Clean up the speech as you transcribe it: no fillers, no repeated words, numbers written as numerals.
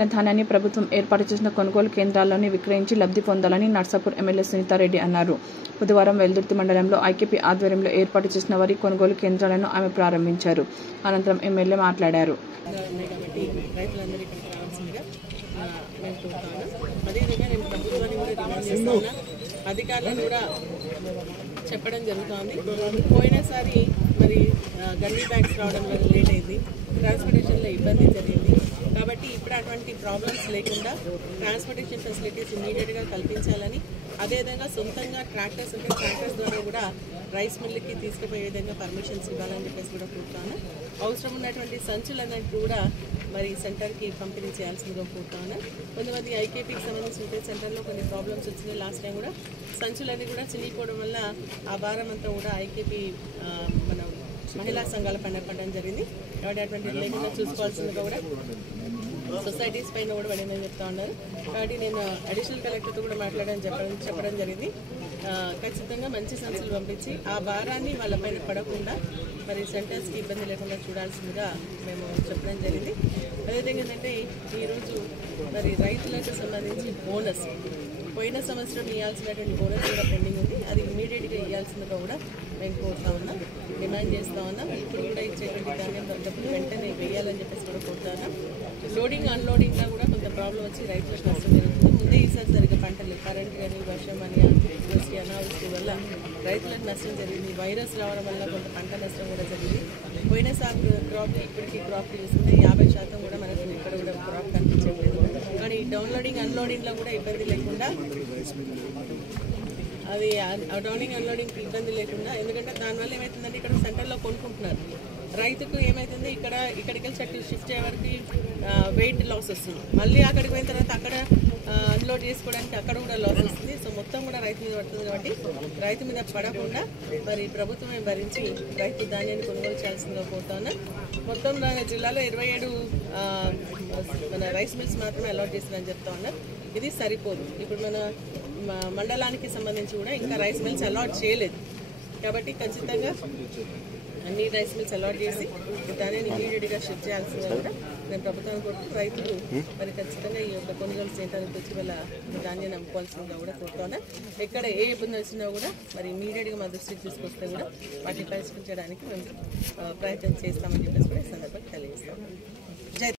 సేకరించిన ధాన్యాన్ని ప్రభుత్వం ఏర్పాటు చేసిన కొనుగోలు కేంద్రాల్లోనే విక్రయించి లబ్ధి పొందాలని నర్సాపూర్ ఎమ్మెల్యే సునీతారెడ్డి అన్నారు. బుధవారం వెల్దుర్తి మండలంలో ఐకేపీ ఆధ్వర్యంలో ఏర్పాటు చేసిన వరి కొనుగోలు కేంద్రాలను ఆమె ప్రారంభించారు. అనంతరం ఎమ్మెల్యే మాట్లాడారు. అధికారులను కూడా చెప్పడం జరుగుతోంది. పోయినసారి మరి గన్నీ బ్యాగ్స్ రావడంలో లేట్ అయింది, ట్రాన్స్పోర్టేషన్లో ఇబ్బంది జరిగింది. కాబట్టి ఇప్పుడు అటువంటి ప్రాబ్లమ్స్ లేకుండా ట్రాన్స్పోర్టేషన్ ఫెసిలిటీస్ ఇమీడియట్గా కల్పించాలని, అదేవిధంగా సొంతంగా ట్రాక్టర్స్ ఉంటే ట్రాక్టర్స్ ద్వారా కూడా రైస్ మిల్లుకి తీసుకుపోయే విధంగా పర్మిషన్స్ ఇవ్వాలని చెప్పేసి కూడా కోరుతాను. అవసరం ఉన్నటువంటి సంచులన్నిటి కూడా మరి సెంటర్కి పంపిణీ చేయాల్సిందిగా కోరుతాను. కొంతమంది ఐకేపీకి సంబంధించిన రిటైల్ సెంటర్లో కొన్ని ప్రాబ్లమ్స్ వచ్చినాయి. లాస్ట్ టైం కూడా సంచులన్నీ కూడా చినిగిపోవడం వల్ల ఆ భారం అంతా కూడా ఐకేపీ మన మహిళా సంఘాల పైన పడడం జరిగింది. కాబట్టి అటువంటి లేకుండా చూసుకోవాల్సిందిగా కూడా సొసైటీస్ పైన కూడా పడిందని చెప్తా ఉన్నారు. కాబట్టి నేను అడిషనల్ కలెక్టర్తో కూడా చెప్పడం జరిగింది. ఖచ్చితంగా మంచి సంస్థలు పంపించి ఆ భారాన్ని వాళ్ళపైన పడకుండా మరి సెంటర్స్కి ఇబ్బంది లేకుండా చూడాల్సిందిగా మేము చెప్పడం జరిగింది. అదేవిధంగా ఏంటంటే ఈరోజు మరి రైతులకు సంబంధించి బోనస్ పోయిన సంవత్సరం ఇవ్వాల్సినటువంటి బోనస్ కూడా పెండింగ్ ఉంది. అది ఇమీడియట్గా ఇవ్వాల్సిందిగా కూడా మేము కోరుతా ఉన్నాం, డిమాండ్ చేస్తూ ఉన్నాం. ఇప్పుడు కూడా ఇచ్చేటువంటి ధాన్యం డబ్బులు వెంటనే వేయాలని చెప్పేసి కూడా కోరుతా ఉన్నాం. లోడింగ్ అన్లోడింగ్లో కూడా కొంత ప్రాబ్లం వచ్చి రైతులకు నష్టం జరుగుతుంది. ముందే ఈసారి సరిగ్గా పంటలు కరెంట్ కానీ వర్షం అని అనావృష్టి వల్ల రైతులకు నష్టం జరిగింది. వైరస్ రావడం వల్ల కొంత పంట నష్టం కూడా జరిగింది. పోయినసారి క్రాప్ ఇప్పటికీ క్రాప్ చూస్తుంటే 50% కూడా మనకు ఇక్కడ కూడా క్రాప్ కనిపించట్లేదు. కానీ డౌన్లోడింగ్ అన్లోడింగ్లో కూడా ఇబ్బంది లేకుండా అది డౌన్లోడింగ్ అన్లోడింగ్కి ఇబ్బంది లేకుండా, ఎందుకంటే దానివల్ల ఏమవుతుందంటే ఇక్కడ సెంటర్లో కొనుక్కుంటున్నారు. రైతుకు ఏమవుతుంది ఇక్కడికి వెళ్ళి చెట్లు షిఫ్ట్ అయ్యే వరకు వెయిట్ లాస్ వస్తుంది. మళ్ళీ అక్కడికి పోయిన తర్వాత అక్కడ అన్లోడ్ చేసుకోవడానికి అక్కడ కూడా లాస్ వస్తుంది. సో మొత్తం కూడా రైతు మీద పడుతుంది. కాబట్టి రైతు మీద పడకుండా మరి ప్రభుత్వమే భరించి రైతు ధాన్యాన్ని కొనుగోలు చేయాల్సిందిగా కోరుతాను. మొత్తం జిల్లాలో 27 మన రైస్ మిల్స్ మాత్రమే అలాట్ చేస్తుందని చెప్తా ఉన్నారు. ఇది సరిపోదు. ఇప్పుడు మన మండలానికి సంబంధించి కూడా ఇంకా రైస్ మిల్స్ అలాట్ చేయలేదు. కాబట్టి ఖచ్చితంగా అన్ని రైస్ మిల్స్ అలాట్ చేసి ధాన్యాన్ని ఇమీడియట్గా షిఫ్ట్ చేయాల్సిందిగా కూడా నేను ప్రభుత్వాన్ని కోరుతూ రైతులు మరి ఖచ్చితంగా ఈ యొక్క కొనుగోలు సెంటర్కి వచ్చి వాళ్ళ ధాన్యాన్ని అమ్ముకోవాల్సిందిగా కూడా కోరుతాను. ఎక్కడ ఏ ఇబ్బంది వచ్చినా కూడా మరి ఇమీడియట్గా మా దృష్టికి తీసుకొస్తే కూడా వాటిని పరిష్కరించడానికి మేము ప్రయత్నం చేస్తామని చెప్పేసి కూడా ఈ సందర్భంగా తెలియజేస్తాం.